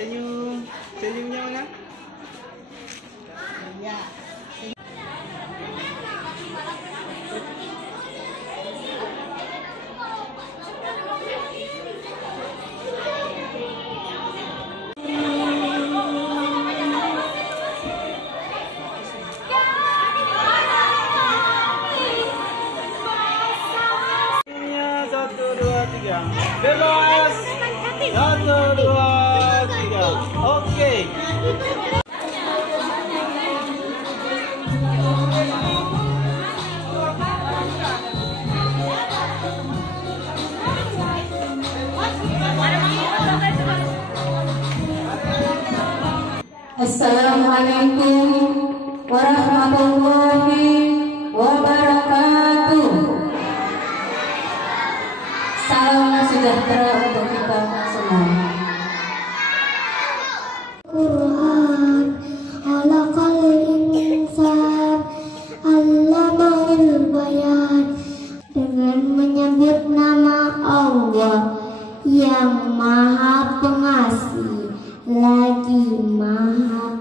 senyum. Senyumnya mana? Iya. Satu, dua, tiga. Bebas. Satu, dua, tiga. Oke. Assalamualaikum warahmatullahi wabarakatuh. Salam sejahtera untuk kita semua. Quran khalaqal insan allamahul bayan, dengan menyebut nama Allah yang Maha Pengasih lagi Maha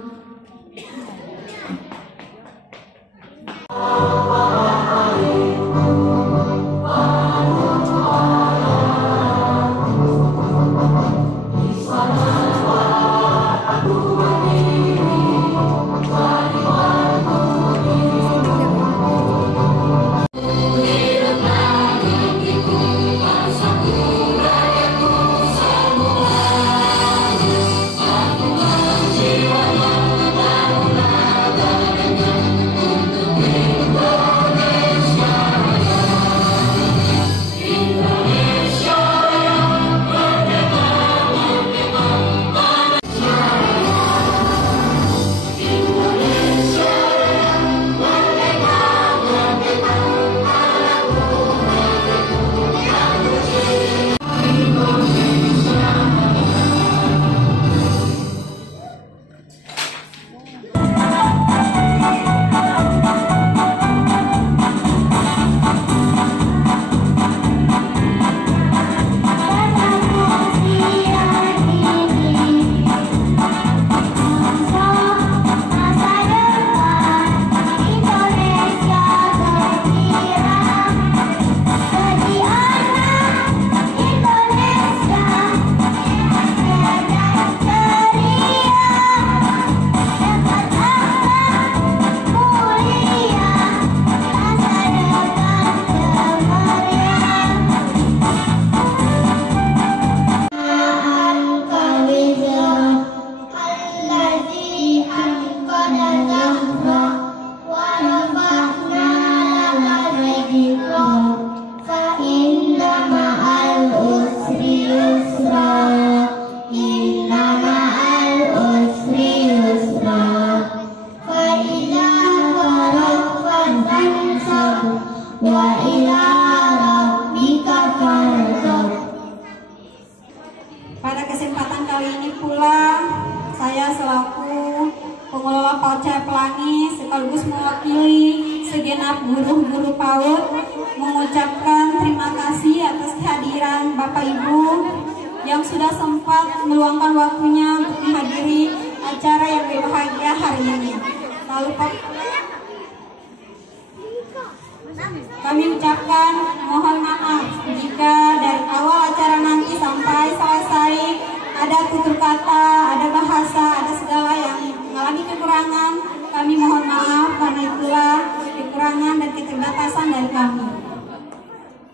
Pada kesempatan kali ini pula, saya selaku pengelola PAUD Pelangi sekaligus mewakili segenap guru-guru PAUD mengucapkan terima kasih atas kehadiran Bapak Ibu yang sudah sempat meluangkan waktunya untuk menghadiri acara yang berbahagia hari ini. Lalu kami ucapkan mohon maaf jika dari awal acara nanti sampai selesai ada tutur kata, ada bahasa, ada segala yang mengalami kekurangan. Kami mohon maaf karena itulah kekurangan dan keterbatasan dari kami.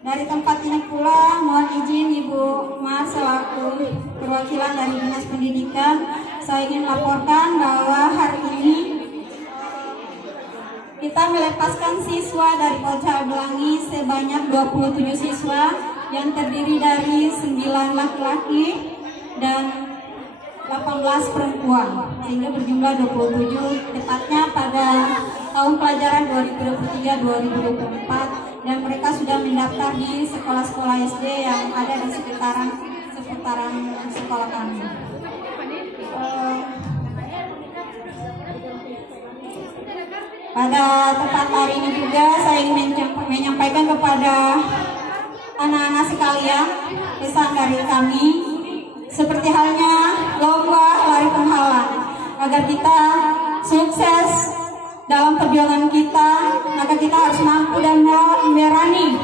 Dari tempat ini pula mohon izin Ibu Mas selaku perwakilan dari Dinas Pendidikan, saya ingin melaporkan bahwa hari ini kita melepaskan siswa dari PAUD Pelangi sebanyak 27 siswa yang terdiri dari 9 laki-laki dan 18 perempuan, sehingga berjumlah 27 tepatnya pada tahun pelajaran 2023-2024, dan mereka sudah mendaftar di sekolah-sekolah SD yang ada di seputaran sekolah kami. Pada tempat hari ini juga saya ingin menyampaikan kepada anak-anak sekalian pesan dari kami, seperti halnya lomba agar kita sukses dalam perjuangan kita, maka kita harus mampu dan berani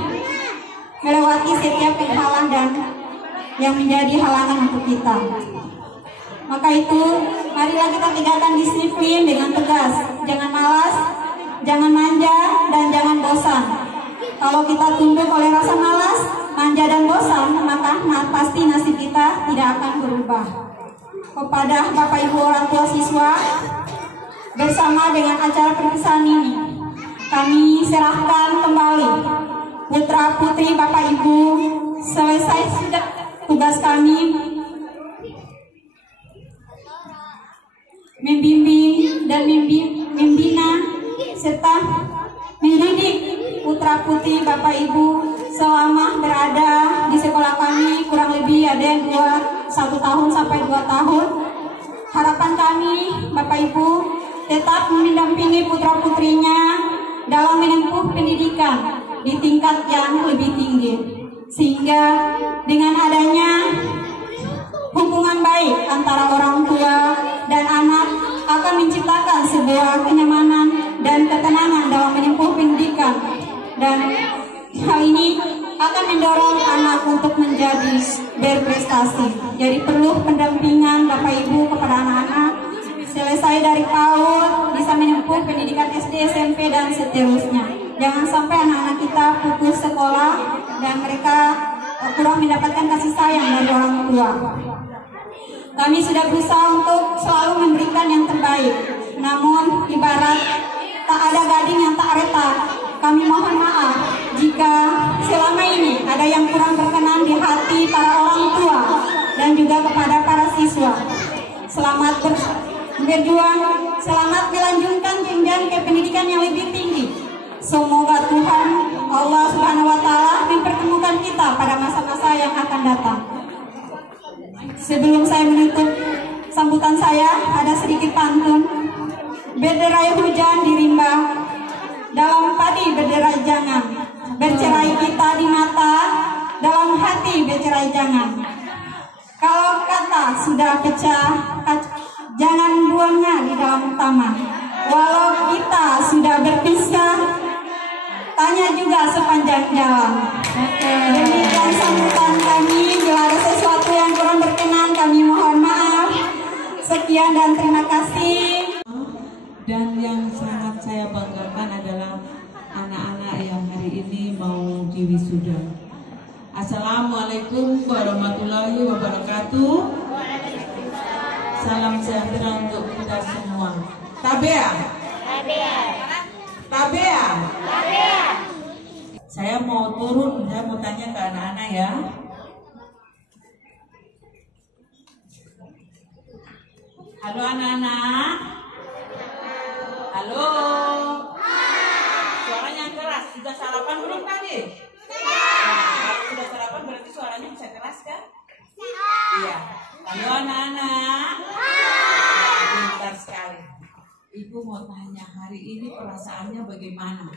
melewati setiap penghalang dan yang menjadi halangan untuk kita. Maka itu, marilah kita tegakkan disiplin dengan tegas. Jangan malas, jangan manja, dan jangan bosan. Kalau kita tunduk oleh rasa malas, manja, dan bosan, maka pasti nasib kita tidak akan berubah. Kepada Bapak Ibu orang tua siswa, bersama dengan acara perpisahan ini, kami serahkan kembali putra putri Bapak Ibu. Selesai sudah tugas kami membimbing dan membina serta mendidik putra putri Bapak Ibu selama berada di sekolah kami, kurang lebih ada yang 1 tahun sampai 2 tahun. Harapan kami Bapak Ibu tetap mendampingi putra putrinya dalam menempuh pendidikan di tingkat yang lebih tinggi, sehingga dengan adanya hubungan baik antara orang tua dan anak akan menciptakan sebuah kenyamanan dan ketenangan dalam menempuh pendidikan, dan hal ini akan mendorong anak untuk menjadi berprestasi. Jadi perlu pendampingan Bapak Ibu kepada anak-anak selesai dari PAUD bisa menempuh pendidikan SD, SMP, dan seterusnya. Jangan sampai anak-anak kita putus sekolah dan mereka kurang mendapatkan kasih sayang dari orang tua. Kami sudah berusaha untuk selalu memberikan yang terbaik. Namun ibarat tak ada gading yang tak retak. Kami mohon maaf jika selama ini ada yang kurang berkenan di hati para orang tua dan juga kepada para siswa. Selamat berjuang, selamat melanjutkan jenjang ke pendidikan yang lebih tinggi. Semoga Tuhan Allah Subhanahu wa Ta'ala mempertemukan kita pada masa-masa yang akan datang. Sebelum saya menutup sambutan saya, ada sedikit pantun. Berderai hujan di rimba, dalam padi berderai jangan. Bercerai kita di mata, dalam hati bercerai jangan. Kalau kata sudah pecah, jangan buangnya di dalam taman. Walau kita sudah berpisah, tanya juga sepanjang jalan. Demikian sambutan kami. Bila ada sesuatu yang kurang berkenan, kami mohon maaf. Sekian dan terima kasih. Dan yang sangat saya banggakan adalah anak-anak yang hari ini mau diwisuda. Assalamualaikum warahmatullahi wabarakatuh. Salam sejahtera untuk kita semua. Tabea. Tabea. Saya mau turun, saya mau tanya ke anak-anak ya. Halo anak-anak. Halo. Suaranya keras. Sudah sarapan belum tadi? Kalau sudah sarapan berarti suaranya bisa keras kan? Iya. Halo anak-anak. Pintar sekali. Ibu mau tanya, hari ini perasaannya bagaimana?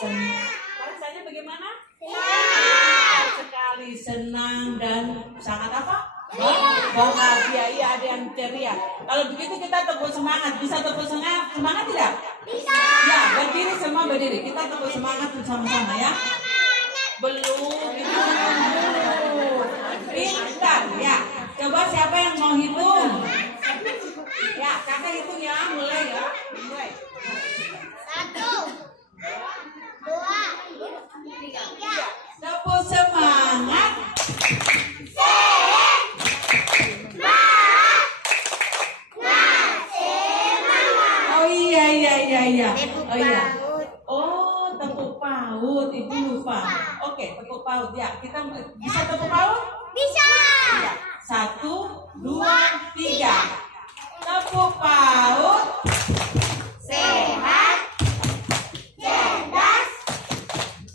Perasaannya bagaimana? Senang sekali, senang dan sangat apa? Bahagia. Iya, ada yang ceria. Kalau begitu kita tepuk semangat. Bisa tepuk semangat tidak? Bisa. Ya, berdiri semua berdiri. Kita tepuk semangat bersama-sama ya. Belum, itu dulu. Pintar ya. Coba siapa yang mau hitung? Ya, kakak hitung ya, mulai ya. Mulai. 1, 2, 3. Tepuk semangat. Oh iya. Oh iya. Oh, tepuk PAUD. Ibu lupa. Oke, tepuk PAUD ya. Kita bisa tepuk PAUD? Bisa. 1, 2, 3. Tepuk PAUD. Sehat, cerdas,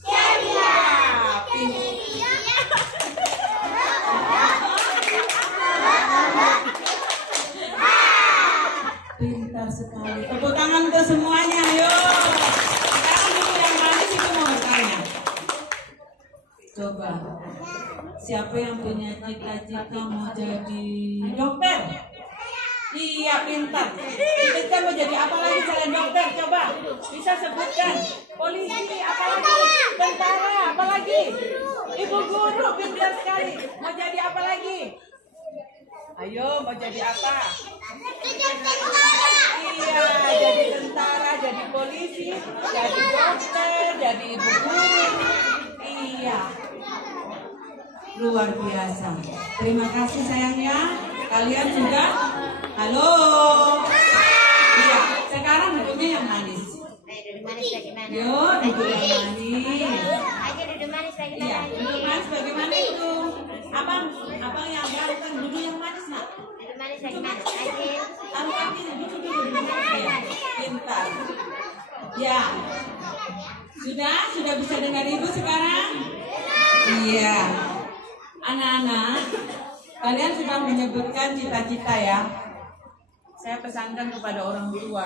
ceria. Pintar sekali. Tepuk tangan untuk semuanya, ayo. Sekarang dulu yang manis itu mau bertanya. Coba, siapa yang punya cita-cita mau jadi dokter? Iya, pintar. Kita mau jadi apa lagi selain dokter? Coba bisa sebutkan. Polisi, apa lagi? Tentara, apa lagi? Ibu guru, pintar sekali. Mau jadi apa lagi? Ayo, mau jadi apa? Iya, jadi tentara, jadi polisi, jadi dokter, jadi ibu guru. Iya. Luar biasa. Terima kasih sayangnya. Kalian juga. Halo. Iya, sekarang duduknya yang manis. Duduk manis bagaimana? Yuk, duduk yang manis. Aja duduk manis bagaimana? Iya, duduk manis bagaimana itu? Abang yang ganteng, duduk yang manis nak. Duduk manis bagaimana? Aja. Angkat ini, duduk dulu. Iya, pintar. Ya, sudah bisa dengar ibu sekarang? Iya. Anak-anak, kalian sudah menyebutkan cita-cita ya. Saya pesankan kepada orang tua,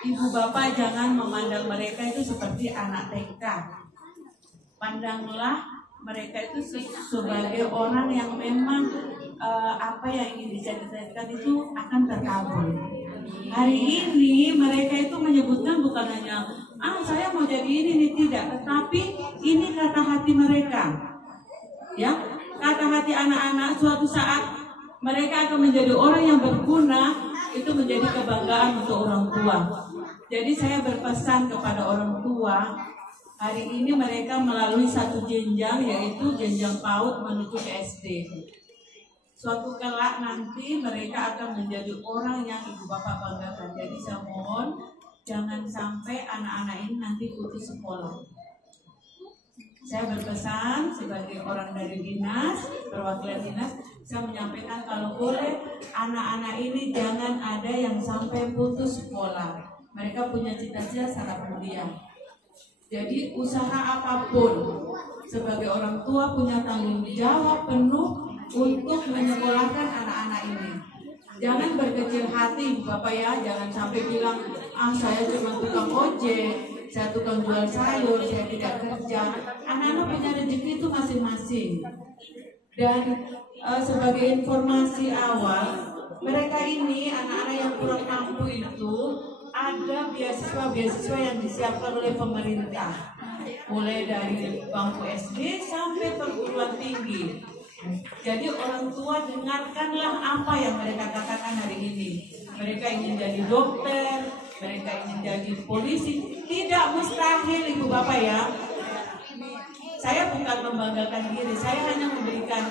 ibu bapak jangan memandang mereka itu seperti anak TK. Pandanglah mereka itu sebagai orang yang memang apa yang ingin dicita-citakan itu akan terkabul. Hari ini mereka itu menyebutkan bukan hanya saya mau jadi ini tidak, tetapi ini kata hati mereka. Ya, kata hati anak-anak suatu saat mereka akan menjadi orang yang berguna, itu menjadi kebanggaan untuk orang tua. Jadi saya berpesan kepada orang tua, hari ini mereka melalui satu jenjang, yaitu jenjang PAUD menuju ke SD. Suatu kelak nanti mereka akan menjadi orang yang ibu bapak banggakan. Jadi saya mohon jangan sampai anak-anak ini nanti putus sekolah. Saya berpesan sebagai orang dari dinas, perwakilan dinas, saya menyampaikan kalau boleh anak-anak ini jangan ada yang sampai putus sekolah. Mereka punya cita-cita sangat mulia. Jadi usaha apapun sebagai orang tua punya tanggung jawab penuh untuk menyekolahkan anak-anak ini. Jangan berkecil hati Bapak ya, jangan sampai bilang saya cuma tukang ojek, saya tukang jual sayur, saya tidak kerja. Anak-anak punya rezeki itu masing-masing. Dan sebagai informasi awal, mereka ini anak-anak yang kurang mampu itu ada beasiswa yang disiapkan oleh pemerintah, mulai dari bangku SD sampai perguruan tinggi. Jadi orang tua dengarkanlah apa yang mereka katakan hari ini. Mereka ingin jadi dokter, mereka ingin jadi polisi. Tidak mustahil ibu bapak ya. Saya bukan membanggakan diri, saya hanya memberikan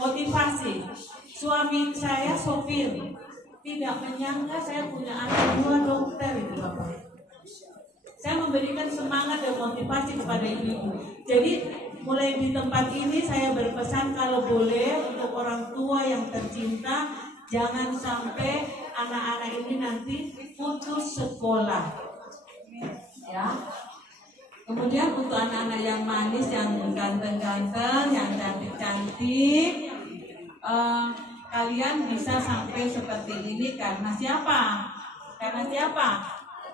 motivasi. Suami saya sopir, tidak menyangka saya punya anak 2 dokter ibu bapak. Saya memberikan semangat dan motivasi kepada ibu-ibu. Jadi mulai di tempat ini saya berpesan kalau boleh untuk orang tua yang tercinta, jangan sampai anak-anak ini nanti putus sekolah. Ya. Kemudian untuk anak-anak yang manis, yang ganteng-ganteng, yang cantik-cantik, kalian bisa sampai seperti ini karena siapa? Karena siapa?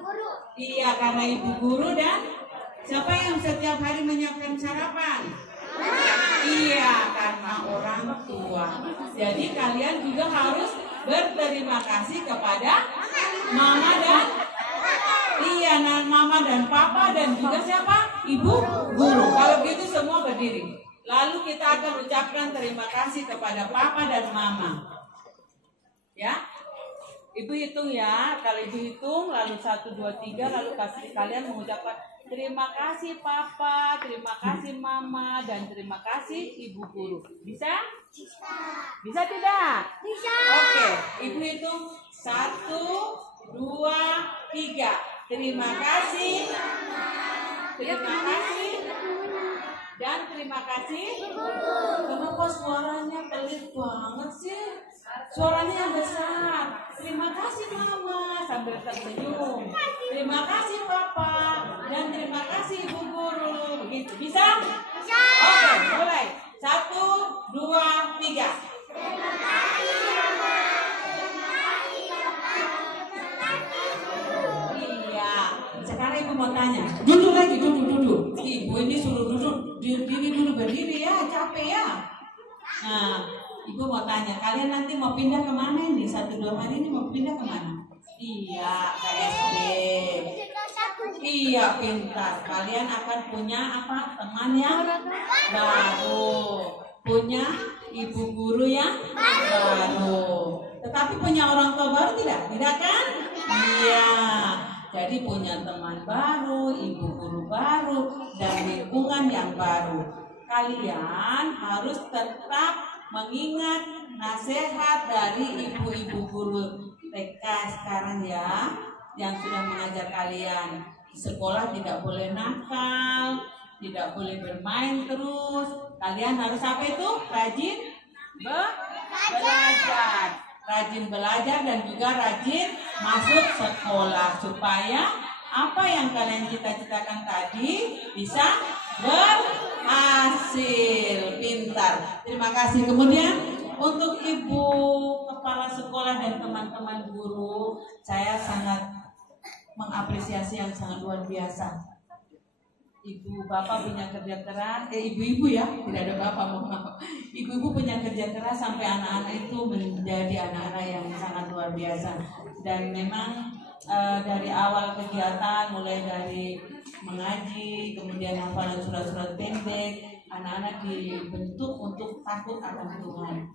Guru. Iya, karena ibu guru dan siapa yang setiap hari menyiapkan sarapan? Iya, karena orang tua. Jadi kalian juga harus berterima kasih kepada mama dan mama dan papa dan juga siapa? Ibu guru. Kalau gitu semua berdiri. Lalu kita akan ucapkan terima kasih kepada papa dan mama. Ya. Ibu hitung ya. Kalau ibu hitung lalu 1 2 3 lalu kalian mengucapkan terima kasih papa, terima kasih mama, dan terima kasih ibu guru. Bisa? Bisa tidak? Bisa. Oke, ibu hitung 1 2 3. Terima kasih. Terima kasih. Dan terima kasih. Kenapa suaranya pelit banget sih? Suaranya yang besar. Terima kasih mama sambil tersenyum. Terima kasih papa dan terima kasih ibu guru. Begitu bisa? Bisa. Oke, mulai. 1 2 3. Terima kasih mama. Terima kasih papa. Terima kasih guru. Iya. Sekarang ibu mau tanya. Duduk lagi, duduk. Ibu ini suruh duduk. Diri dulu berdiri ya, capek ya. Nah, Ibu mau tanya, kalian nanti mau pindah kemana ini? 1-2 hari ini mau pindah kemana? Iya, ke SD. Iya, pintar. Kalian akan punya apa? Teman yang baru. Punya ibu guru yang baru. Tetapi punya orang tua baru tidak? Tidak kan? Iya. Jadi punya teman baru, ibu guru baru, dan lingkungan yang baru. Kalian harus tetap mengingat nasihat dari ibu-ibu guru TK sekarang ya, yang sudah mengajar kalian. Di sekolah tidak boleh nakal, tidak boleh bermain terus. Kalian harus apa itu? Rajin belajar. Rajin belajar dan juga rajin masuk sekolah supaya apa yang kalian cita-citakan tadi bisa berhasil. Pintar. Terima kasih. Kemudian untuk ibu kepala sekolah dan teman-teman guru, saya sangat mengapresiasi yang sangat luar biasa. Ibu bapak punya kerja keras, ibu-ibu ya, tidak ada bapak, mohon maaf. Ibu-ibu punya kerja keras sampai anak-anak itu menjadi anak-anak yang sangat luar biasa. Dan memang dari awal kegiatan, mulai dari mengaji, kemudian hafalan surat-surat pendek, anak-anak dibentuk untuk takut akan Tuhan.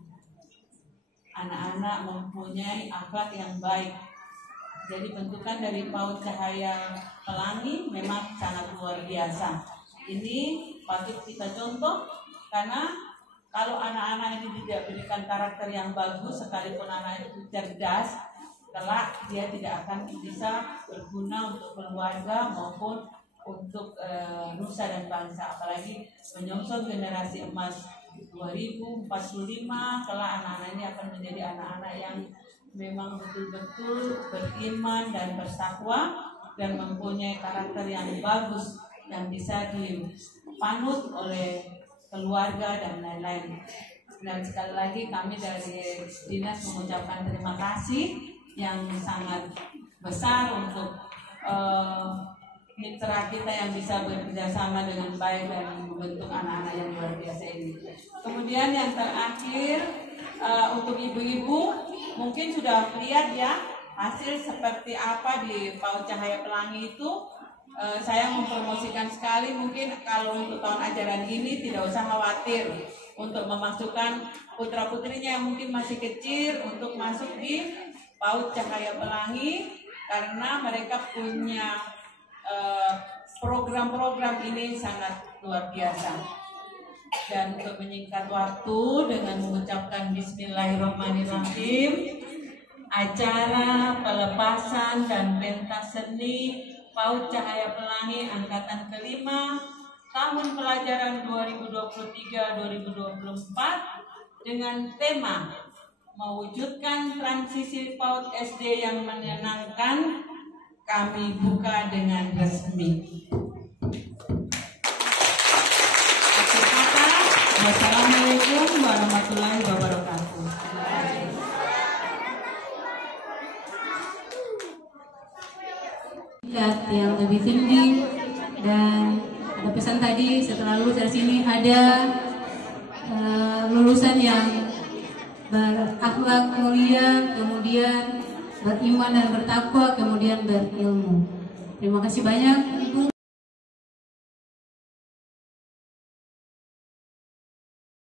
Anak-anak mempunyai akhlak yang baik. Jadi bentukan dari PAUD Cahaya Pelangi memang sangat luar biasa. Ini patut kita contoh, karena kalau anak-anak ini tidak berikan karakter yang bagus, sekalipun anak itu cerdas, kelak dia tidak akan bisa berguna untuk keluarga maupun untuk nusa dan bangsa. Apalagi menyongsong generasi emas 2045, kelak anak-anak ini akan menjadi anak-anak yang memang betul-betul beriman dan bertakwa dan mempunyai karakter yang bagus yang bisa dipanut oleh keluarga dan lain-lain. Dan sekali lagi kami dari dinas mengucapkan terima kasih yang sangat besar untuk mitra kita yang bisa bekerjasama dengan baik dan membentuk anak-anak yang luar biasa ini. Kemudian yang terakhir, untuk ibu-ibu mungkin sudah lihat ya hasil seperti apa di PAUD Cahaya Pelangi itu. Saya mempromosikan sekali, mungkin kalau untuk tahun ajaran ini tidak usah khawatir untuk memasukkan putra-putrinya yang mungkin masih kecil untuk masuk di PAUD Cahaya Pelangi, karena mereka punya program-program ini sangat luar biasa. Dan untuk menyingkat waktu dengan mengucapkan Bismillahirrahmanirrahim, acara pelepasan dan pentas seni PAUD Cahaya Pelangi angkatan kelima tahun pelajaran 2023-2024 dengan tema mewujudkan transisi PAUD SD yang menyenangkan, kami buka dengan resmi. Wassalamualaikum warahmatullahi wabarakatuh. Yang lebih tinggi, dan ada pesan tadi setelah lulus dari sini ada lulusan yang berakhlak mulia, kemudian beriman dan bertakwa, kemudian berilmu. Terima kasih banyak.